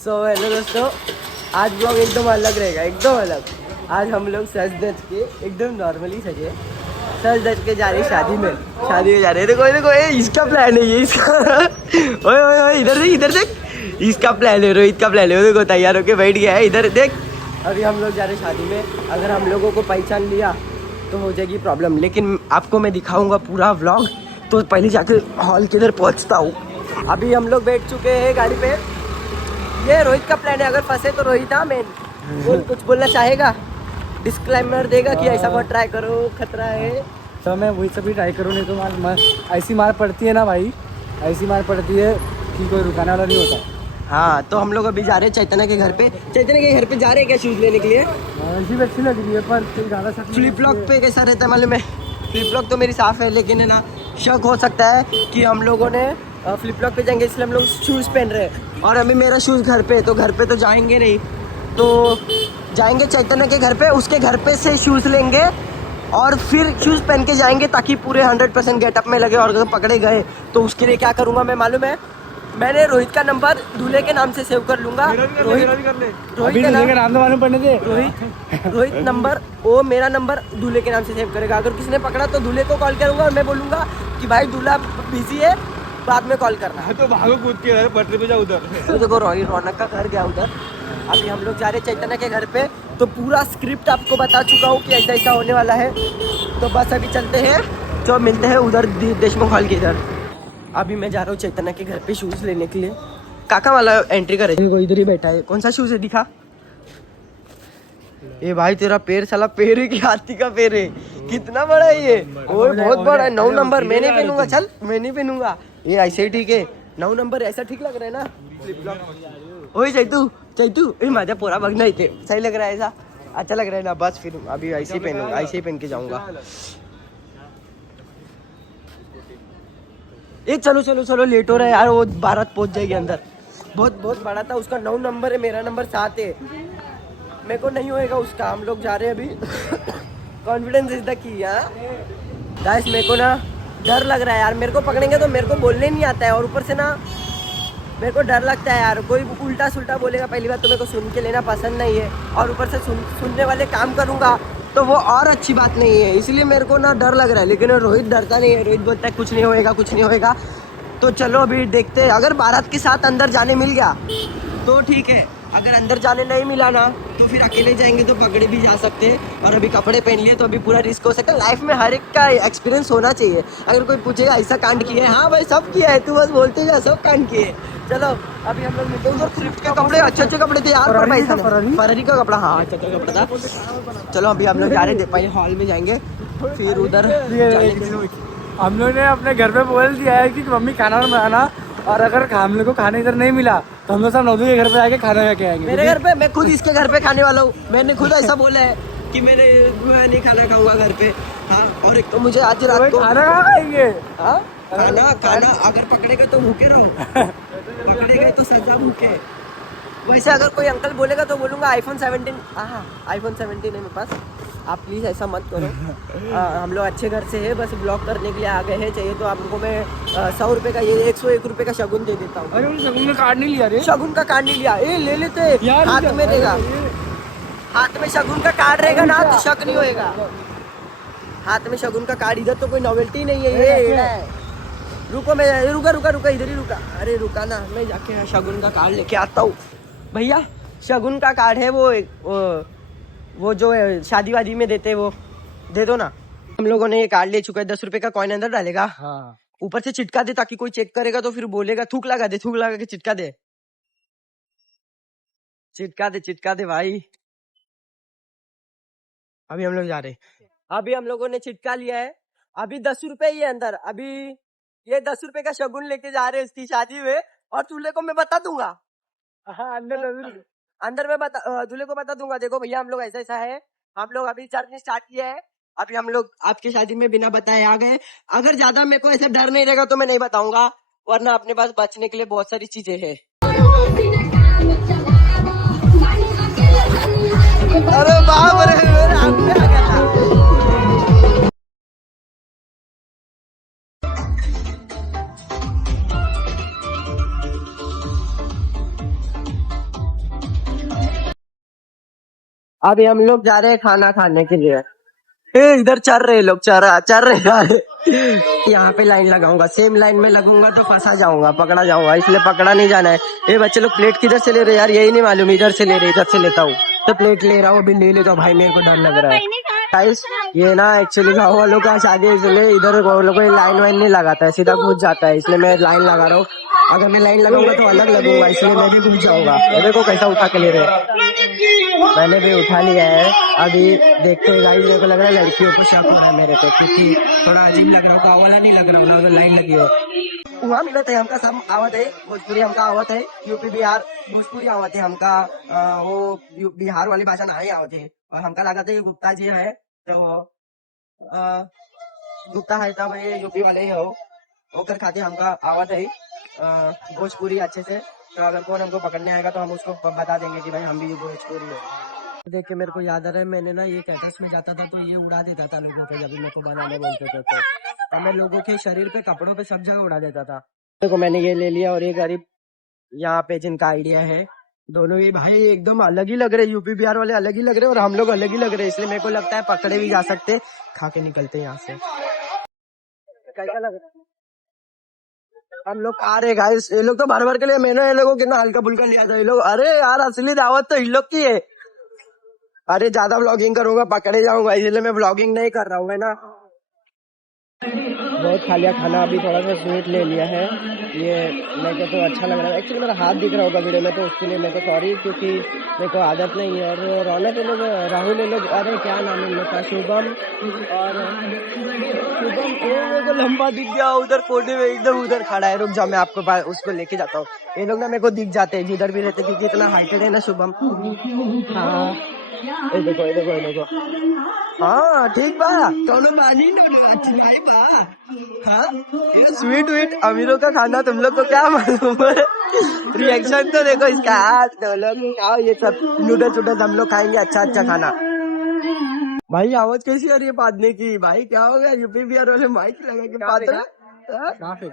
So hello दोस्तों, आज blog एकदम अलग रहेगा, एकदम अलग। आज हम लोग सज धज के एकदम नॉर्मली सजे, सज धज के जा रहे शादी में जा रहे। देखो देखो, ये इसका प्लान है, ये इसका ओए ओए ओए, इधर देख, इधर देख, इसका प्लान है, रोहित का प्लान है। देखो तैयार होके बैठ गया है, इधर देख। अभी हम लोग जा रहे शादी में। अगर हम लोगों को पहचान लिया तो हो जाएगी प्रॉब्लम, लेकिन आपको मैं दिखाऊंगा पूरा व्लॉग। तो पहले जाकर हॉल के इधर पहुँचता हूँ। अभी हम लोग बैठ चुके हैं गाड़ी पे। ये रोहित का प्लान है, अगर फंसे तो रोहित। हाँ मेन कुछ बोलना चाहेगा, डिस्क्लेमर देगा कि ऐसा मत ट्राई करो, खतरा है। तो मैं वही सब भी ट्राई करूँ, नहीं तो ऐसी मार पड़ती है ना भाई, ऐसी मार पड़ती है कि कोई रुकाने वाला नहीं होता। हाँ, तो हम लोग अभी जा रहे हैं चैतन्य के घर पे। चैतन्य के घर पे जा रहे हैं क्या शूज़ लेने के लिए? ऐसी भी अच्छी लग रही है, पर ज़्यादा शक फ्लिप फ्लॉप पे कैसा रहता है मालूम है? फ्लिप फ्लॉप तो मेरी साफ़ है, लेकिन है ना, शक हो सकता है कि हम लोगों ने फ्लिप फ्लॉप पे जाएंगे, इसलिए हम लोग शूज़ पहन रहे हैं। और अभी मेरा शूज़ घर पे है, तो घर पे तो जाएंगे नहीं, तो जाएंगे चैतन्य के घर पे। उसके घर पे से शूज़ लेंगे और फिर शूज़ पहन के जाएंगे, ताकि पूरे 100% गेटअप में लगे। और अगर पकड़े गए तो उसके लिए क्या करूँगा मैं मालूम है? मैंने रोहित का नंबर दूल्हे के नाम से सेव कर लूँगा। रोहित नंबर, वो मेरा नंबर दूल्हे के नाम से सेव करेगा। अगर किसी ने पकड़ा तो दूल्हे को कॉल करूँगा और मैं बोलूँगा कि भाई दूल्हा बिजी है, बाद में कॉल करना है। तो भागो कूद के पटरी पे जाओ उधर। तो देखो रोहित रौनक का घर गया उधर। अभी हम लोग जा रहे चैतन्य के घर पे। तो पूरा स्क्रिप्ट आपको बता चुका हूँ कि ऐसा ऐसा होने वाला है। तो बस अभी चलते हैं, जो मिलते हैं उधर देशमुख हॉल के इधर। अभी मैं जा रहा हूँ चैतन्य के घर पे शूज़ लेने के लिए। काका वाला एंट्री करे, इधर ही बैठा है। कौन सा शूज़ है दिखा? ये भाई तेरा पैर साला पैर है कि हाथी का पैर है? कितना बड़ा है ये? और बहुत बड़ा है। 9 नंबर मैं नहीं पहनूंगा, चल मैं नहीं पहनूंगा। ये ऐसे ही ठीक है, 9 नंबर ऐसा ठीक लग रहा है ना? Flip flop. ओए चैतू चैतू, ए माझा पोरा बघना इथे, सही लग रहा है ऐसा? अच्छा लग रहा है ना? बस फिर अभी ऐसे ही पहनूंगा, ऐसे ही पहन के जाऊंगा। ये चलो चलो चलो, लेट हो रहा है यार। वो बारात पहुंच जाएगी अंदर। बहुत बड़ा था, उसका 9 नंबर है, मेरा नंबर 7 है। मेरे को नहीं होएगा उसका। हम लोग जा रहे हैं अभी। Confidence is the key. Guys मेरे को ना डर लग रहा है यार। मेरे को पकड़ेंगे तो मेरे को बोलने नहीं आता है, और ऊपर से ना मेरे को डर लगता है यार, कोई उल्टा सुल्टा बोलेगा। पहली बात तो मेरे को सुन के लेना पसंद नहीं है, और ऊपर से सुनने वाले काम करूँगा तो वो और अच्छी बात नहीं है। इसलिए मेरे को ना डर लग रहा है। लेकिन रोहित डरता नहीं है, रोहित बोलता है कुछ नहीं होएगा, कुछ नहीं होएगा। तो चलो अभी देखते हैं। अगर बारात के साथ अंदर जाने मिल गया तो ठीक है, अगर अंदर जाने नहीं मिला ना तो फिर अकेले जाएंगे तो पकड़े भी जा सकते हैं। और अभी कपड़े पहन लिए तो अभी पूरा रिस्क हो सकता है। लाइफ में हर एक का एक्सपीरियंस होना चाहिए। अगर कोई पूछेगा ऐसा कांड किया है, हाँ भाई सब किया है, तू बस बोलते जा, सब कांड किए। चलो अभी हम लोग मिलते हैं उधर। थ्रिफ्ट के कपड़े अच्छे कपड़े थे यार, पर पैसा फरारी का कपड़ा, हाँ अच्छा कपड़ा था। चलो अभी हम लोग जा रहे हैं, पहले हॉल में जाएंगे फिर उधर। हम लोग ने अपने घर पे बोल दिया है कि मम्मी खाना बनाना, और अगर हम लोग को खाना इधर नहीं मिला तो हम लोग सब नौदू के घर पे आके खाना खा के आएंगे। मेरे घर पे, मैं खुद इसके घर पे खाने वाला हूँ। मैंने खुद ऐसा बोला है कि मैं नहीं खाना खाऊंगा घर पे। हाँ, और एक तो मुझे आज रात को खाना कहाँ खाएंगे? हाँ, खाना अगर पकड़ेगा तो भूखे रहो, पकड़ेगा तो सजा भूखे। वैसे अगर कोई अंकल बोलेगा तो बोलूँगा आईफोन 17। हाँ, आईफोन 17 है मेरे पास। आप प्लीज़ ऐसा मत करो। हम लोग अच्छे घर से है, बस ब्लॉग करने के लिए आ गए हैं। चाहिए तो आपको मैं 100 रुपये का, ये 101 रुपये का शगुन दे देता हूँ। अरे शगुन का कार्ड नहीं लिया रे? शगुन का कार्ड नहीं लिया? ए ले लेते, हाथ में रहेगा। हाथ में शगुन का कार्ड रहेगा ना तो शक नहीं होएगा। हाथ में शगुन का कार्ड, इधर तो कोई नॉवेल्टी नहीं है, ये है। रुको मैं, रुका इधर ही रुका। अरे रुका ना, मैं जाके शगुन का कार्ड लेके आता हूँ। भैया शगुन का कार्ड है वो जो शादी वादी में देते, वो दे दो ना। हम लोगों ने ये कार्ड ले चुका है। 10 रुपए का कॉइन अंदर डालेगा, हाँ। ऊपर से चिटका दे, ताकि कोई चेक करेगा तो फिर बोलेगा थूक लगा दे, थूक लगा के चिटका दे, चिटका दे भाई। अभी हम लोग जा रहे हैं। अभी हम लोगों ने चिटका लिया है। अभी 10 रुपए ही है अंदर। अभी ये 10 रुपए का शगुन लेके जा रहे हैं उसकी शादी में, और दूल्हे को मैं बता दूंगा। हाँ, अंदर में दूल्हे को बता दूंगा, देखो भैया हम लोग ऐसा ऐसा है, हम लोग अभी जर्नी स्टार्ट किया है। अभी हम लोग आपकी शादी में बिना बताए आ गए। अगर ज्यादा मेरे को ऐसा डर नहीं रहेगा तो मैं नहीं बताऊंगा, वरना अपने पास बचने के लिए बहुत सारी चीजें हैं। अरे बाप रे, आग पे आ गया था। अभी हम लोग जा रहे हैं खाना खाने के लिए। ए इधर चल रहे लोग, चल रहे यहाँ पे लाइन लगाऊंगा, सेम लाइन में लगूंगा तो फंसा जाऊंगा, पकड़ा जाऊंगा, इसलिए पकड़ा नहीं जाना है। ये बच्चे लोग प्लेट किधर से ले रहे यार, यही नहीं मालूम, इधर से ले रहे, इधर से लेता हूँ तो प्लेट ले रहा हूँ, अभी ले लेता हूँ भाई, मेरे को डर लग रहा है गाइस। ये ना एक्चुअली गाँव वालों का शादी है, इसलिए इधर वो लोग लाइन वाइन नहीं लगाता है, सीधा घुस जाता है, इसलिए मैं लाइन लगा रहा हूँ। अगर मैं लाइन लगाऊंगा तो अलग लगूंगा, इसलिए मैं भी घुस जाऊंगा। देखो कैसा उठा के ले रहे हैं, मैंने भी उठा लिया है। अभी देखते हैं गाइस, मेरे को लग रहा है लड़कियों को शक हो रहा है मेरे पे, क्योंकि थोड़ा अजीब लग रहा होगा, वाला नहीं लग रहा होगा अगर लाइन लगी है। वहाँ मिलत है हमका सब आवत है, भोजपुरी हमका आवत है, यूपी बिहार भोजपुरी आवत है हमका। वो बिहार वाली भाषा नहीं आवत है, और हमका लगा था ये गुप्ता जी है, तो अ, गुप्ता है तब ये यूपी वाले ही हो, ओकर खातिर हमका आवत है भोजपुरी अच्छे से। तो अगर कौन हमको पकड़ने आएगा तो हम उसको बता देंगे कि भाई हम भी भोजपुरी है। देख के मेरे को याद आ रहा है, मैंने ना ये कैटर्स में जाता था तो ये उड़ा देता था लोगों पे, जब भी मेरे को बनाने बोलते थे तो मैं लोगों के शरीर पे, कपड़ों पे, सब जगह उड़ा देता था। देखो मैंने ये ले लिया, और ये गरीब यहाँ पे जिनका आइडिया है, दोनों ही भाई एकदम अलग ही लग रहे, यूपी बिहार वाले अलग ही लग रहे और हम लोग अलग ही लग रहे, इसलिए मेरे को लगता है पकड़े भी जा सकते, खा के निकलते यहाँ से। कैसा लग रहा है? हम लोग आ रहे गाइस, ये लोग तो भर भर के लिए, मैंने ये लोगों कितना हल्का फुल्का लिया था, ये लोग अरे यार असली दावत तो इन लोग की है। अरे ज्यादा व्लॉगिंग करूंगा पकड़े जाऊंगा, इसलिए मैं व्लॉगिंग नहीं कर रहा हूँ, है ना। बहुत खा लिया खाना, अभी थोड़ा सा स्वीट ले लिया है। ये मेरे को तो अच्छा लग रहा है, एक्चुअली मेरा हाथ दिख रहा होगा वीडियो में, तो उसके लिए मेरे को सॉरी, क्योंकि मेरे को आदत नहीं है। और रौनक ये लोग, राहुल ये लोग, अरे क्या नाम है इन लोग का, शुभम और शुभम, मेरे को लंबा दिख गया उधर कोने में, एकदम उधर खड़ा है, रुक जाओ मैं आपको उसको लेके जाता हूँ। ये लोग ना मेरे को दिख जाते हैं जिधर भी रहते, क्योंकि इतना हाइटेड है ना शुभम। हाँ ये देखो, ये देखो, ये देखो, हाँ ठीक बा, कौनो मानी नो अच्छी भाई बा। हाँ ये स्वीट वीट अमीरों का खाना तुम लोग को क्या मालूम है। रिएक्शन तो देखो इसका, तो लोग खाओ ये सब नूडल्स वूडल्स, हम लोग खाएंगे अच्छा अच्छा खाना। भाई आवाज कैसी आ रही है पादने की, भाई क्या हो गया, यूपी बिहार वाले माइक लगा के पादरे,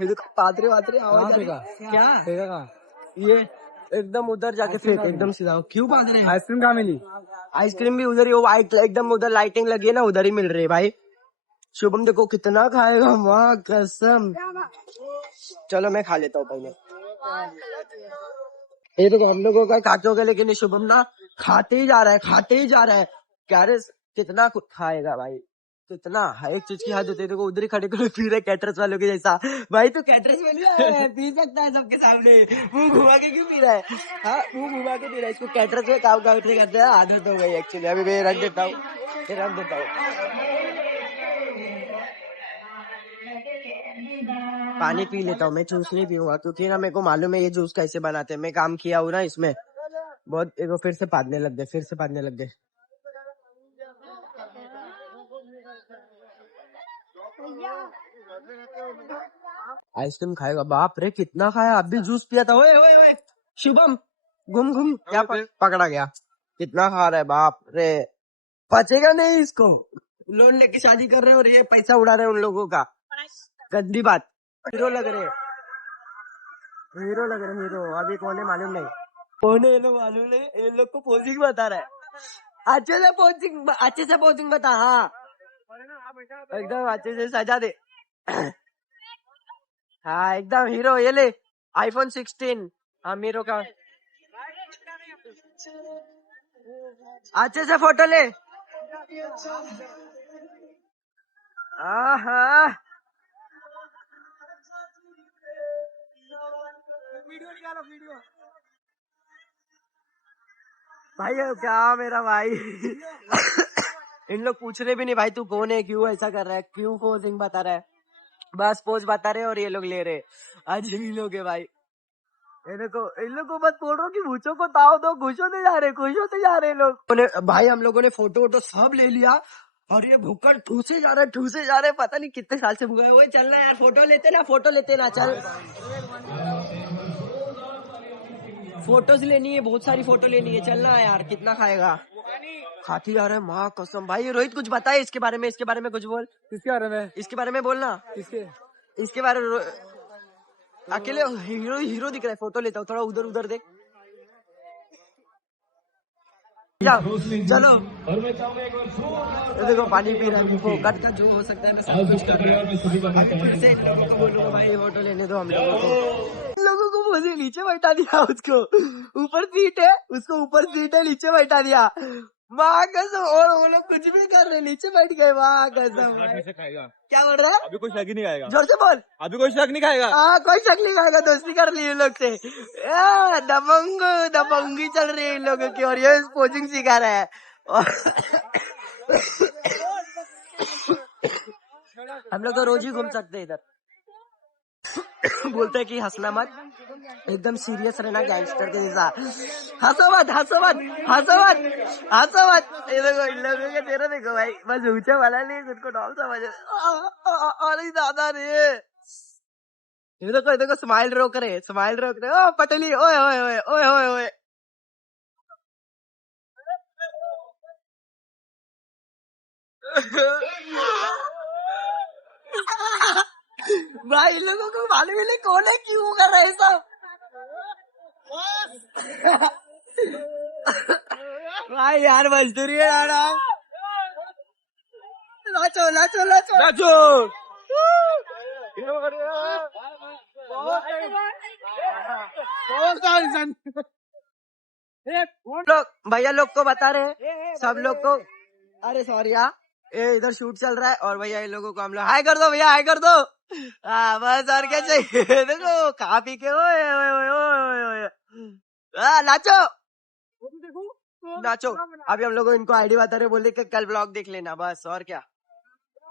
ये देखो पादरे वादरे आवाज क्या ये, एकदम उधर जाके फेंक, एकदम सीधा, क्यों बांध रहे हैं? आइसक्रीम कहाँ मिली? आइसक्रीम भी उधर ही, वो वाइट एकदम उधर लाइटिंग लगी है ना, उधर ही मिल रही है भाई। शुभम देखो कितना खाएगा, माँ कसम। चलो मैं खा लेता हूँ पहले। ये देखो हम लोगों का काटो का, लेकिन शुभम ना खाते ही जा रहा है, खाते ही जा रहा है। क्या रे कितना कुछ खाएगा भाई, कितना हर एक चीज की हद होती है। देखो उधर ही खड़े खड़े पी रहे कैटरस वालों के जैसा। भाई तू कैटरस में नहीं पी सकता है सबके सामने, मुंह घुमा के क्यों पी रहा है? हाँ मुंह घुमा के पी रहा है, इसको कैटरस में काम करते करते आदत हो गई एक्चुअली। अभी मैं रख देता हूँ, ये रख देता हूँ, पानी पी लेता हूँ। मैं जूस नहीं पीऊंगा, क्योंकि ना मेरे को मालूम है ये जूस कैसे बनाते हैं, मैं काम किया हूँ ना इसमें बहुत। एक फिर से पादने लग गए, फिर से पादने लग गए। आइसक्रीम खाएगा, बाप रे कितना खाया, अभी जूस पिया था। ओए ओए ओए शुभम, घूम घूम क्या पकड़ा गया, कितना खा रहा है बाप रे, पचेगा नहीं इसको। लोन लेके शादी कर रहे हैं और ये पैसा उड़ा रहे हैं उन लोगों का, गंदी बात। हीरो लग रहे, हीरो लग रहे, हीरो। अभी कौन है मालूम नहीं, कौन है ये लोग मालूम नहीं, ये लोग को पोजिंग बता रहा है, अच्छे से पोजिंग, अच्छे से पोजिंग बता। हाँ एकदम अच्छे से सजा दे। हाँ एकदम हीरो, ये ले आईफोन 16 अमीरों का, अच्छे से फोटो ले। हाँ भाई क्या मेरा भाई। इन लोग पूछ रहे भी नहीं भाई तू कौन है, क्यों ऐसा कर रहा है, क्यों पोजिंग बता रहा है, बस पोज बता रहे और ये लोग ले रहे। आज भी लोग है भाई, इन लोग को मत बोलो कि भूचो को ताव दो, खुश होते जा रहे, खुश होते जा रहे लोग। भाई हम लोगों ने फोटो वोटो सब ले लिया, और ये भूखड़ ठूसे जा रहे, ठूसे जा रहे, पता नहीं कितने साल से भूखे। वही चल रहा है यार, फोटो लेते ना, फोटो लेते ना, चल फोटोज लेनी है, बहुत सारी फोटो लेनी है, चलना है यार, कितना खाएगा, खाती जा रहा है माँ कसम। भाई रोहित कुछ बताए इसके बारे में, इसके बारे में कुछ बोल, किसके बारे में? इसके बारे में बोलना, किसके? इसके बारे में। अकेले हीरो हीरो दिख रहा है, फोटो लेता हूँ, थोड़ा उधर उधर देख। या चलो, ये देखो पानी पी रहा है, फोकट का जो हो सकता है मैं सब कुछ कर रहा हूं। अभी फिर से इन लोगों को बोलूंगा भाई फोटो लेने दो हम लोगों को। इन लोगों को बोले नीचे बैठा दिया, उसको ऊपर सीट है, उसको ऊपर सीट है, नीचे बैठा दिया। माँ कसम, और वो लोग कुछ भी कर रहे, नीचे बैठ गए। माँ कसम, क्या बोल रहा है? अभी कोई शक ही नहीं खाएगा, जोर से बोल। अभी कोई शक नहीं खाएगा। हाँ, कोई शक नहीं खाएगा, दोस्ती कर ली इन लोग से। दबंगी चल रही है इन लोगों की, और ये पोजिंग सिखा रहा है। हम लोग तो रोज ही घूम सकते हैं इधर। बोलते हैं कि हंसना मत, एकदम सीरियस रहना गैंगस्टर के जैसा। हंसो मत, हंसो मत, हंसो मत, हंसो मत। ये देखो इन लोगों के चेहरा देखो भाई, बस ऊंचा वाला नहीं, खुद को डॉल समझ। अरे दादा रे, ये देखो स्माइल रोक रहे, स्माइल रोक रहे। ओ पटेली, ओए ओए ओए ओए ओए ओए। भाई इन लोगों को मालूम ही नहीं कौन है, क्यों कर रहे हैं सब। भाई यार मजदूरी है यार। नाचो नाचो नाचो नाचो। लोग भैया लोग को बता रहे, सब लोग को, अरे सॉरी यार, ये इधर शूट चल रहा है और भैया इन लोगों को हम लोग हाय कर दो, भैया हाय कर दो। हाँ बस, और क्या चाहिए। देखो खा पी के ओए ओए ओए ओए ओए, नाचो नाचो। अभी हम लोग इनको आईडी बता रहे, बोले कि कल ब्लॉग देख लेना, बस और क्या।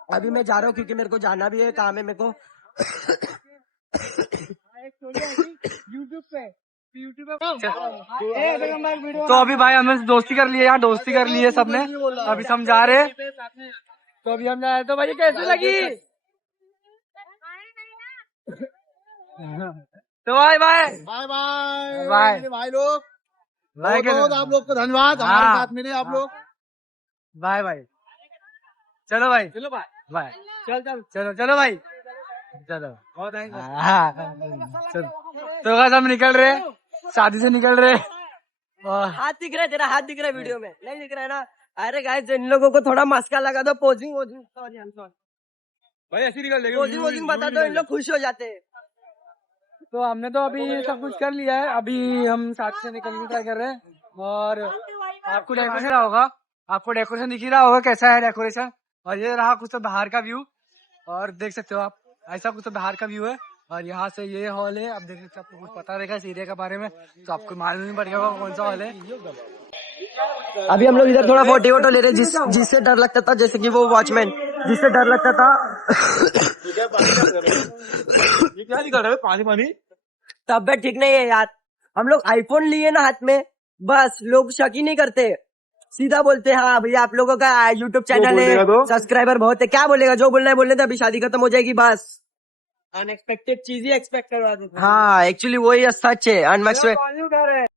अभी मैं जा रहा हूँ क्योंकि मेरे को जाना भी है, काम है मेरे को। यूट्यूब पे तो अभी भाई हमने दोस्ती कर ली है, यहाँ दोस्ती कर ली है सबने। अभी समझा रहे, तो अभी हम जा रहे, तो भाई कैसे लगी? तो bye bye bye bye bye भाई लोग, बाय बहुत आप लोग को धन्यवाद हमारे हाँ। साथ मिले आप लोग। बाय बाय, चलो भाई, चलो बाय बाय, चल चल चलो चलो भाई, चलो। बहुत है। हाँ चलो, तो बस हम निकल रहे, शादी से निकल रहे। और हाथ दिख रहा है तेरा, हाथ दिख रहा है वीडियो में, नहीं दिख रहा है ना? अरे गाइस इन लोगों को थोड़ा मस्का लगा दो, पोजिंग वोजिंग, सॉरी आई एम सॉरी, भाई ऐसे निकल लेंगे, पोजिंग वोजिंग बता दो, इन लोग खुश हो जाते हैं। तो हमने तो अभी सब कुछ कर लिया है, अभी हम साथ से निकलने की ट्राई कर रहे हैं। और आपको डेकोरेशन होगा, आपको डेकोरेशन दिख ही रहा होगा कैसा है डेकोरेशन। और ये रहा कुछ तो बाहर का व्यू, और देख सकते हो आप, ऐसा कुछ तो बाहर का व्यू है। और यहाँ से ये हॉल है, अब देख सकते हो, आपको कुछ पता रहेगा इस एरिया के बारे में, तो आपको मालूम नहीं पड़ेगा कौन सा हॉल है। अभी हम लोग इधर थोड़ा फोटो ले रहे हैं, जिससे डर लगता था, जैसे कि वो वॉचमैन जिससे डर लगता था। ये क्या निकल रहा है, पानी पानी? तबियत ठीक नहीं है यार, हम लोग आईफोन लिए ना हाथ में, बस लोग शक ही नहीं करते, सीधा बोलते हैं हाँ भैया आप लोगों का यूट्यूब चैनल है, सब्सक्राइबर बहुत है। क्या बोलेगा, जो बोलना है बोलने दे, अभी शादी खत्म हो जाएगी बस। अनएक्सपेक्टेड चीज ही एक्सपेक्ट करवा देते हैं। हाँ एक्चुअली वही सच है, अनएक्सपेक्टेड।